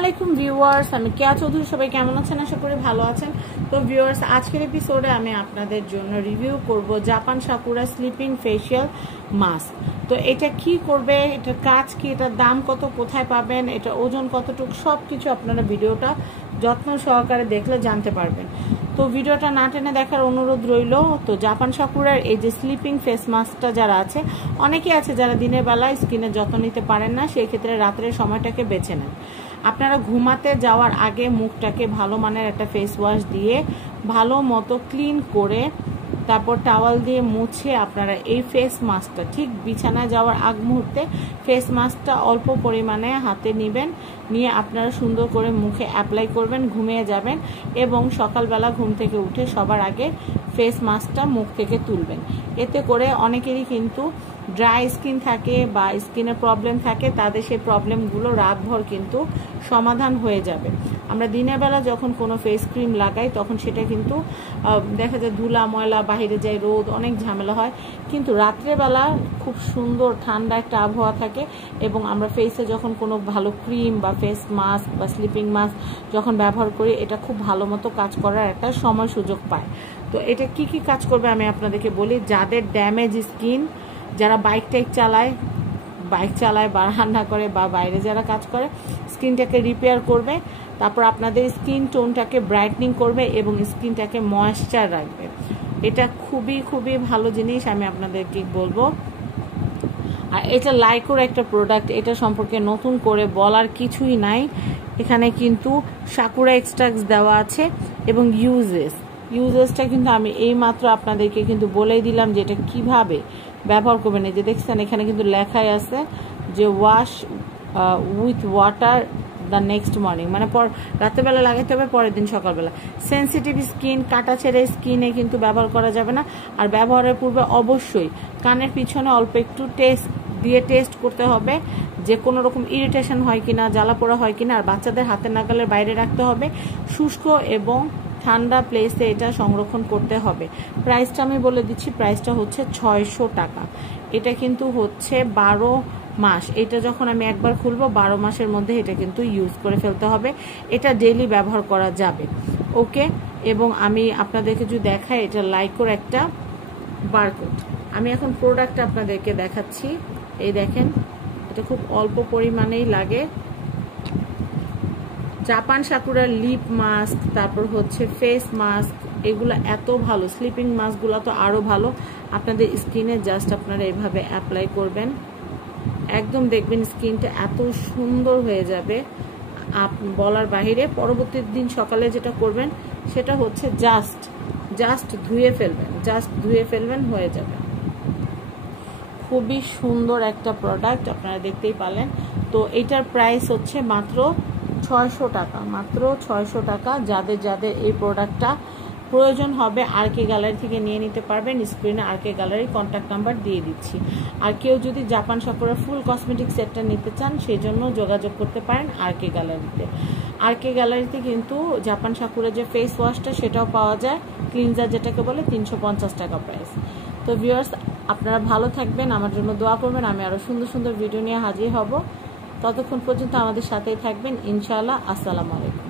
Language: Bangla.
আলাইকুম ভিউয়ার্স, আমি কেয়া চৌধুরী। সবাই কেমন আছেন? আশা করি ভালো আছেন। তো ভিউয়ার্স, আজকের এপিসোডে আমি আপনাদের জন্য রিভিউ করব Japan sakura sleeping facial mask. তো এটা কি করবে, এটার কাজ কি, এটার দাম কত, কোথায় পাবেন, এটা ওজন কতটুকু, সব কিছু আপনারা ভিডিওটা যত্ন সহকারে দেখলে জানতে পারবেন। তো ভিডিওটা না টেনে দেখার অনুরোধ রইল। তো জাপান সাকুরার এই যে স্লিপিং ফেস মাস্কটা যারা আছে, অনেকে আছে যারা দিনের বেলায় স্কিনের যত্ন নিতে পারেন না, সেই ক্ষেত্রে রাত্রের সময়টাকে বেছে নেন। আপনারা ঘুমাতে যাওয়ার আগে মুখটাকে ভালো মানের একটা ফেস ওয়াশ দিয়ে ভালো মতো ক্লিন করে তারপর টাওয়াল দিয়ে মুছে আপনারা এই ফেস মাস্কটা ঠিক বিছানায় যাওয়ার আগ মুহূর্তে ফেস মাস্কটা অল্প পরিমাণে হাতে নেবেন, নিয়ে আপনারা সুন্দর করে মুখে অ্যাপ্লাই করবেন, ঘুমিয়ে যাবেন এবং সকালবেলা ঘুম থেকে উঠে সবার আগে ফেস মাস্কটা মুখ থেকে তুলবেন। এতে করে অনেকেরই কিন্তু ড্রাই স্কিন থাকে বা স্কিনের প্রবলেম থাকে, তাদের সেই প্রবলেমগুলো রাতভর কিন্তু সমাধান হয়ে যাবে। আমরা দিনের বেলা যখন কোনো ফেস ক্রিম লাগাই তখন সেটা কিন্তু দেখা যায় ধুলা ময়লা, বাহিরে যায়, রোদ, অনেক ঝামেলা হয়। কিন্তু রাত্রেবেলা খুব সুন্দর ঠান্ডা একটা আবহাওয়া থাকে এবং আমরা ফেসে যখন কোনো ভালো ক্রিম বা ফেস মাস্ক বা স্লিপিং মাস্ক যখন ব্যবহার করি, এটা খুব ভালো মতো কাজ করার একটা সময় সুযোগ পায়। তো এটা কি কি কাজ করবে আমি আপনাদেরকে বলি। যাদের ড্যামেজ স্কিন, যারা বাইক চালায় বা রান্না করে বা বাইরে যারা কাজ করে, স্কিনটাকে রিপেয়ার করবে, তারপর আপনাদের স্কিন টোনটাকে ব্রাইটনিং করবে এবং স্কিনটাকে ময়েশ্চার রাখবে। এটা খুবই খুবই ভালো জিনিস, আমি আপনাদেরকে বলবো। আর এটা লাইকোর একটা প্রোডাক্ট, এটা সম্পর্কে নতুন করে বলার কিছুই নাই। এখানে কিন্তু সাকুরা এক্সট্রাক্টস দেওয়া আছে এবং ইউজেসটা কিন্তু আমি এইমাত্র আপনাদেরকে কিন্তু বলেই দিলাম যে এটা কীভাবে ব্যবহার করবেন। এই যে দেখছেন এখানে কিন্তু লেখাই আছে যে wash with water the next morning, মানে রাত্রেবেলা লাগাইতে হবে, পরের দিন সকালবেলা। সেন্সিটিভ স্কিন, কাটা ছেড়ে স্কিনে কিন্তু ব্যবহার করা যাবে না। আর ব্যবহারের পূর্বে অবশ্যই কানের পিছনে অল্প একটু টেস্ট করতে হবে যে কোনো রকম ইরিটেশন হয় কিনা, জ্বালা পোড়া হয় কিনা। আর বাচ্চাদের হাতের নাগালের বাইরে রাখতে হবে, শুষ্ক এবং ঠান্ডা প্লেসে এটা সংরক্ষণ করতে হবে। প্রাইসটা আমি বলে দিচ্ছি, প্রাইসটা হচ্ছে 600 টাকা। এটা কিন্তু হচ্ছে 12 মাস। এটা যখন আমি একবার খুলবো 12 মাসের মধ্যে এটা কিন্তু ইউজ করে ফেলতে হবে। এটা ডেইলি ব্যবহার করা যাবে, ওকে। এবং আমি আপনাদেরকে যদি দেখাই, এটা লাইকোর একটা বারকোড। আমি এখন প্রোডাক্টটা আপনাদেরকে দেখাচ্ছি। এই দেখেন, এটা খুব অল্প পরিমাণেই লাগে। জাপান সাকুরার লিপ মাস্ক, তারপর হচ্ছে ফেস মাস্ক, এগুলো এত ভালো। স্লিপিং মাস্কগুলো তো আরও ভালো। আপনাদের স্কিনে জাস্ট আপনারা এভাবে অ্যাপ্লাই করবেন, একদম দেখবেন স্কিনটা এত সুন্দর হয়ে যাবে বলার বাহিরে। পরবর্তী দিন সকালে যেটা করবেন সেটা হচ্ছে জাস্ট ধুয়ে ফেলবেন, হয়ে যাবে। খুবই সুন্দর একটা প্রোডাক্ট, আপনারা দেখতেই পারলেন। তো এটার প্রাইস হচ্ছে মাত্র 600 টাকা, মাত্র 600 টাকা। যাদের এই প্রোডাক্টটা প্রয়োজন হবে আরকে গ্যালারি থেকে নিয়ে নিতে পারবেন। স্ক্রিনে আরকে গ্যালারি কন্ট্যাক্ট নাম্বার দিয়ে দিচ্ছি। আর কেউ যদি জাপান সাকুরা ফুল কসমেটিক সেটটা নিতে চান, সেই জন্য যোগাযোগ করতে পারেন আরকে গ্যালারিতে। আরকে গ্যালারিতে কিন্তু জাপান সাকুরা যে ফেস ওয়াশটা সেটাও পাওয়া যায়, ক্লিনজার যেটাকে বলে, 350 টাকা প্রাইস। তো ভিউয়ার্স, আপনারা ভালো থাকবেন, আমার জন্য দোয়া করবেন। আমি আরও সুন্দর সুন্দর ভিডিও নিয়ে হাজির হব। ততক্ষণ পর্যন্ত আমাদের সাথেই থাকবেন ইনশাআল্লাহ। আসসালামু আলাইকুম।